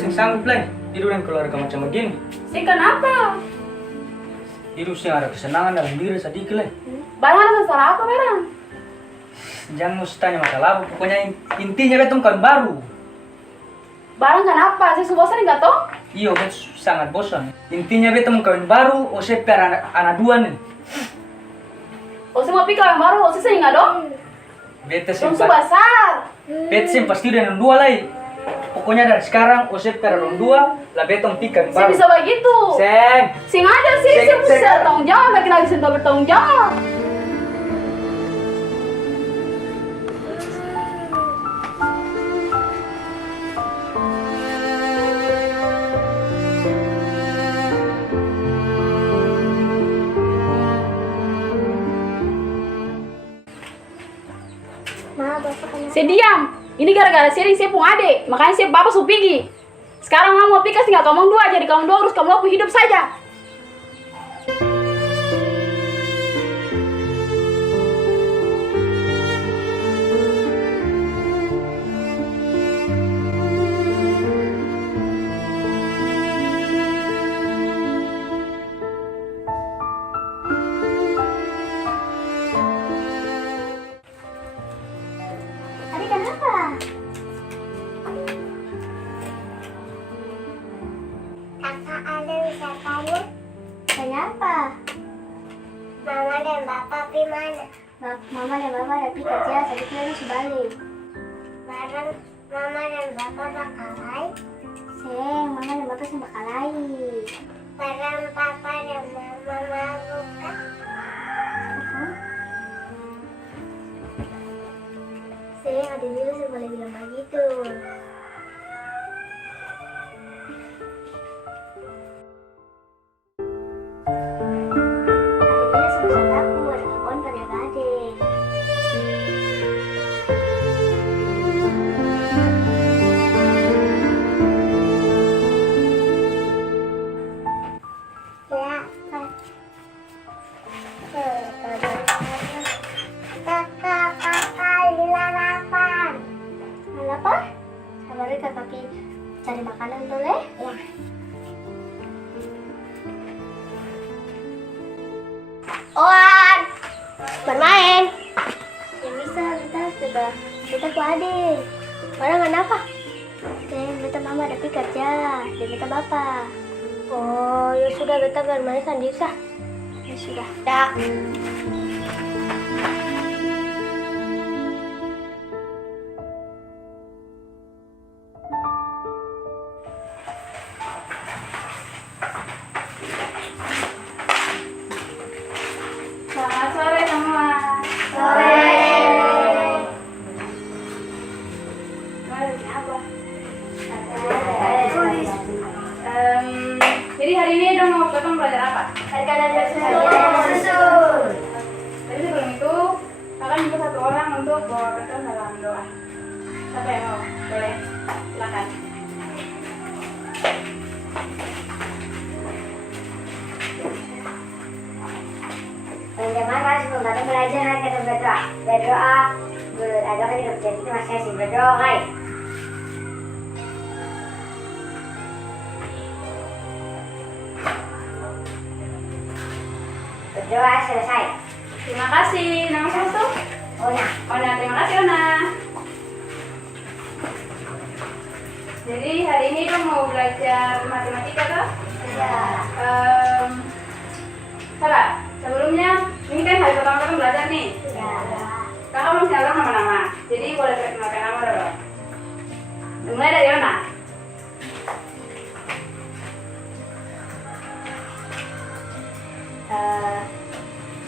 sing sanggup lah hidup dengan keluarga macam begini. Si kenapa? Hidup sih ada kesenangan dalam diri sedikit lah. Barang ada masalah apa barang? Jangan mesti tanya masalah apa, pokoknya intinya beta kan baru. Barang kenapa? Saya bosan nggak toh? Iya, beta sangat bosan. Intinya beta mau kawin baru, saya per anak dua nih. Saya mau pikir yang baru, saya nggak dong? Beta Belum sempat, besar. beta sih pasti udah dua lah. Pokoknya dari sekarang, saya per anak dua, lah beta mau pikir Saya baru. bisa begitu. Seng. Sing ada sih, Seng, saya bisa seng. bertanggung jawab, lagi saya bertanggung jawab. Saya diam. Ini gara-gara sharing saya pun adik. Makanya saya bapak suruh pergi. Sekarang mau pikir tinggal kamu dua. Jadi kamu dua urus kamu dua hidup saja. Adik kenapa? Kakak ada bisa tanya? Kenapa? Mama dan Bapak pergi mana? Mama dan Bapak pergi kerja, tadi kita harus balik. Bareng Mama dan Bapak bakal lain? Mama dan Bapak sih bakal lain. Bareng Papa dan Mama mau buka? Ada dulu saya boleh bilang begitu. Adiknya sama aku, ada kawan pada adik. Ya, kakak lalapan. Lalapan? Sabar kakak cari makanan dulu ya. Oan, bermain. Ya bisa, kita ku adik. Orang kenapa? Beta mama ada pergi kerja, dan beta bapak. Oh, ya sudah beta bermain sendiri sah. Ya sudah. Dah. Selamat sore semua. Sore. Apa? Tulis. Jadi hari ini dong mau ketemu belajar apa? Kanan susun. Tapi sebelum itu, kakak minta satu orang untuk bawa ketemu dalam doa. Siapa yang mau? Boleh. Silakan. Teman-teman, mari sebelum datang belajar, kita berdoa. Berdoa kan hidup jadi itu masing-masing berdoa, hai. Berdoa selesai. Terima kasih. Nama siapa tuh? Ona. Ona, terima kasih Ona. Jadi hari ini dong mau belajar matematika tuh? Ya. Sabar, sebelumnya ini kan hari pertama kita belajar nih. Ya. Kakak masih tahu nama-nama, jadi boleh perkenalkan nama dulu. Mulai dari Ona.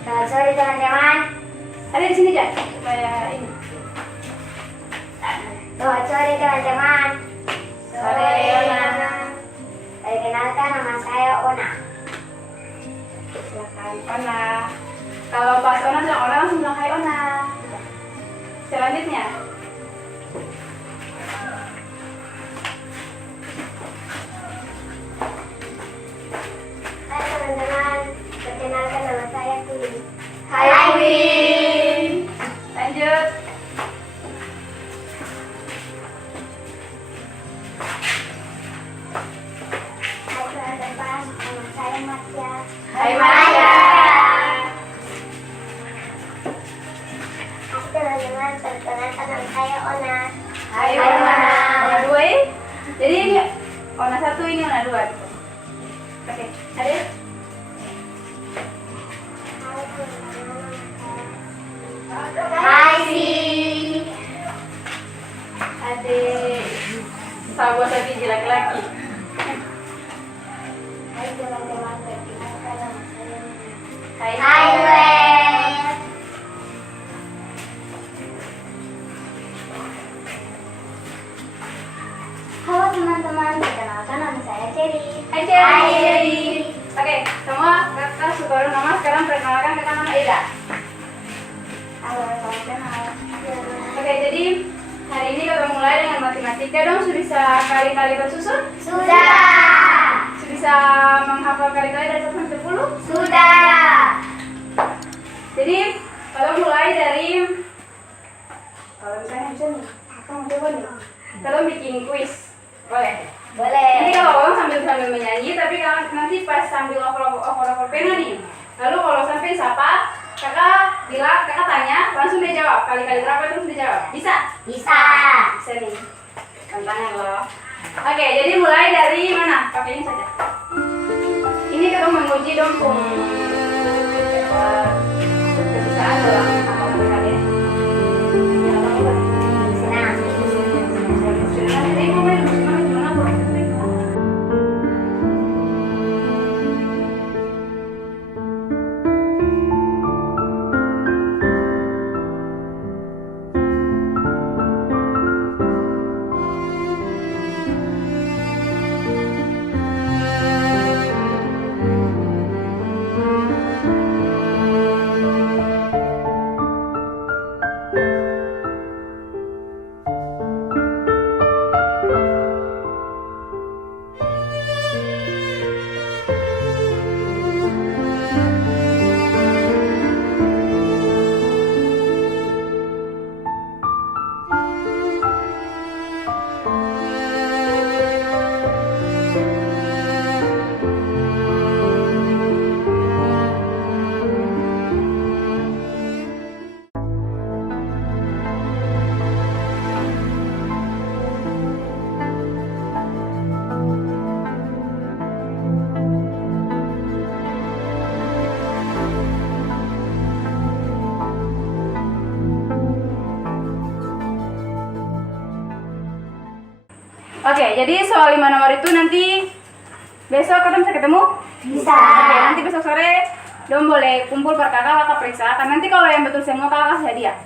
Selamat sore teman-teman. Ada di sini Jan, supaya ini. Selamat sore teman-teman. Sore, Ona. Perkenalkan nama saya Ona. Silakan Ona. Kalau pas Ona bilang Ona langsung bilang hai Ona. Selanjutnya. Hai teman-teman, perkenalkan nama saya Queen. Hai Queen. Lanjut. dua. Oke, Adek. Hai sih. Adek. Sama tapi laki-laki. Hai. Hai, Web. Halo teman-teman, perkenalkan nama saya Cherry. Hai Cherry. Oke, semua kakak suka nama sekarang perkenalkan kakak nama Eda. Halo, salam kenal. Oke, jadi hari ini kita mulai dengan matematika dong. Sudah bisa kali-kali bersusun? Sudah. Sudah bisa menghafal kali-kali dari 1 sampai 10? Sudah. Jadi kalau mulai dari kalau misalnya bisa nih, aku mau coba nih. Kalau bikin kuis, boleh? Boleh. Nanti kalau ngomong sambil menyanyi, tapi kalau nanti pas sambil over pena nih. Lalu kalau sampai siapa, kakak bilang, kakak tanya, langsung dia jawab. Kali-kali berapa terus dia jawab. Bisa? Bisa. Bisa nih. Tantangan loh. Oke, jadi mulai dari mana? Pakainya saja. Ini kita menguji dong kebiasaan dalam hafal kalian. Ya, apa-apa. Senang. Jadi mau main gimana, Bu? Oke, jadi soal 5 nomor itu nanti besok kita bisa ketemu? Bisa. Oke, nanti besok sore dong boleh kumpul per kakak periksa. Kan nanti kalau yang betul semua kakak kasih hadiah.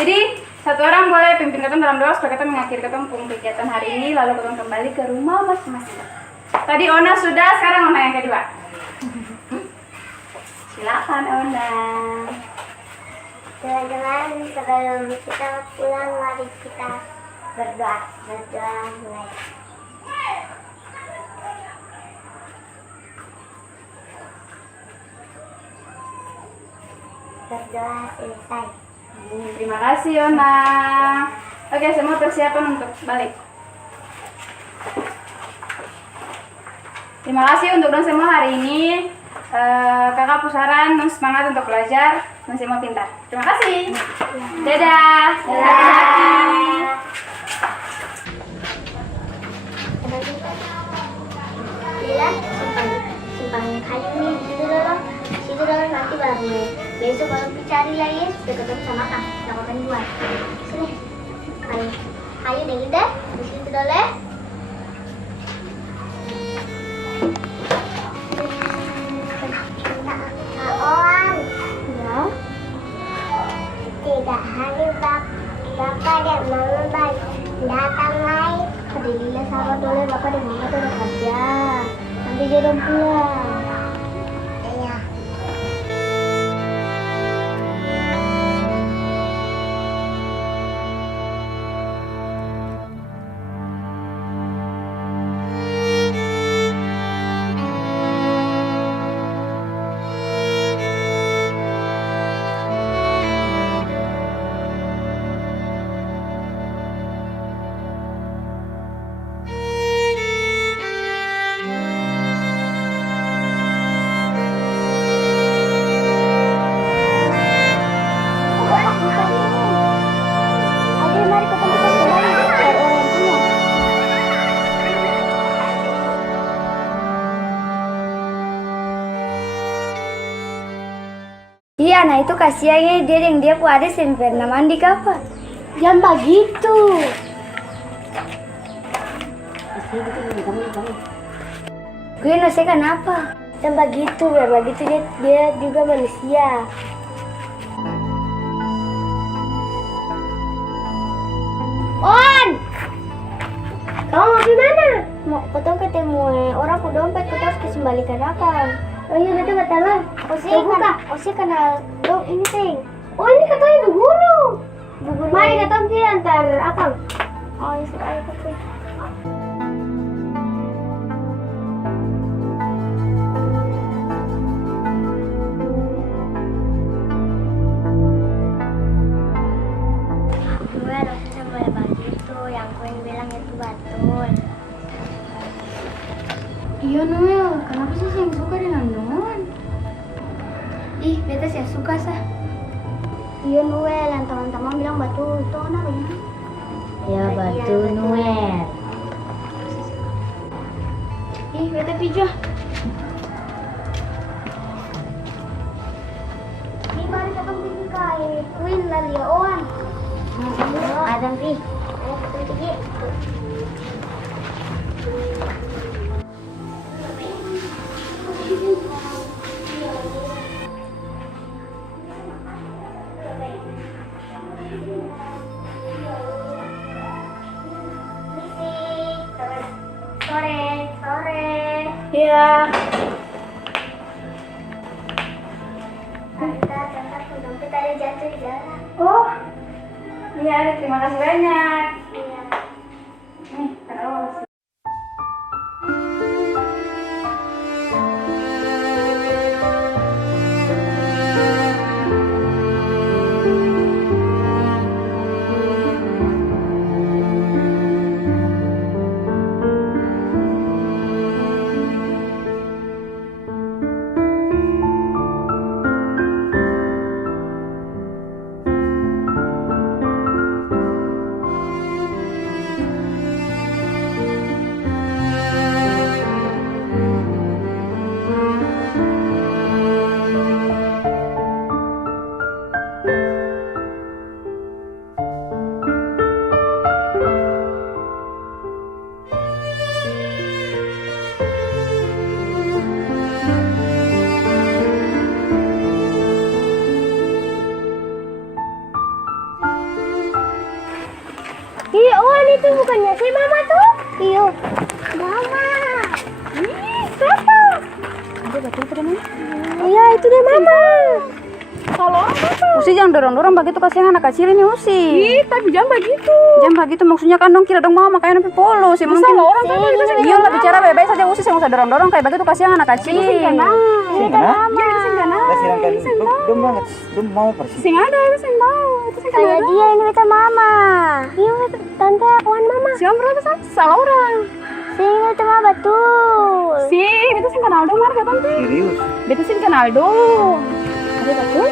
Jadi satu orang boleh pimpin ketemu dalam doa supaya kita mengakhiri ketemu kegiatan hari ini, lalu ketemu kembali ke rumah masing-masing. Tadi Ona sudah, sekarang Ona yang kedua. Silakan Ona. Teman-teman, sebelum kita pulang, mari kita berdoa mulai. Berdoa selesai. Terima kasih Ona. Oke, semua persiapan untuk balik. Terima kasih untuk don semua hari ini. Kakak Pusaran semangat untuk belajar dan semua pintar. Terima kasih. Dadah. Dadah. Lihat simpang kayu ini di situ dulu nanti baru besok kalau cari lagi sudah ketemu sama kak lakukan buat sini kayu dan lidah di situ dulu orang ya tidak hari bapak dan mama baik datang lagi Alhamdulillah sahabat dulu bapak dan mama tuh udah kerja nanti dia udah pulang. Iya. Iya, nah itu kasihannya dia yang dia ada yang pernah mandi kapan? Jangan begitu. Gue nasi kenapa? Jangan begitu, biar begitu dia juga manusia. On! Kamu mau gimana? Mau ketemu orang ku dompet, ku harus kembalikan akang. Oh iya, betul katalah. Osi kenal dong ini ting. Oh ini katanya bu guru. Mari katanya dia antar akang. Oh iya sudah ayo tapi. Gue harus sama begitu, yang gue bilang itu betul. Iya Noel, kenapa sih yang suka dengan Non? Ih, beta sih suka sah. Iya Noel, yang teman-teman bilang betul, itu kenapa ya? Ya betul Noel. Ih, beta pijah. Ih, mari kita pergi ke Queen Lalioan. Adam pi. Ayo kita pergi. Sore. Iya. Tante, dompet ada jatuh di jalan. Oh, iya, terima kasih banyak. Iya. Nih, terus. Iya, Oan itu bukannya si Mama tuh? Iya. Mama. Siapa? Ada betul pada mana? Iya, itu dia Mama. Kalau apa? Usi jangan dorong-dorong begitu, kasihan anak kecil ini Usi. Ih, tapi jangan begitu. Jangan begitu, maksudnya kan dong kira dong mau makanya nanti polo sih mungkin. Orang tuh Iya lah bicara baik-baik saja Usi, jangan usah dorong-dorong kayak begitu, kasihan anak kecil. Sing kana? Iya, Dom banget. Dom mau persis. sing ada itu sing tahu. Itu sing Kayak dia ini beta Mama. Iya, Tante Oan Mama. siapa berapa sih? Salah orang. Sing itu mah betul. Si, itu sing kenal dong, Mar, katanya. Serius. Itu sing kenal dong. Ada betul?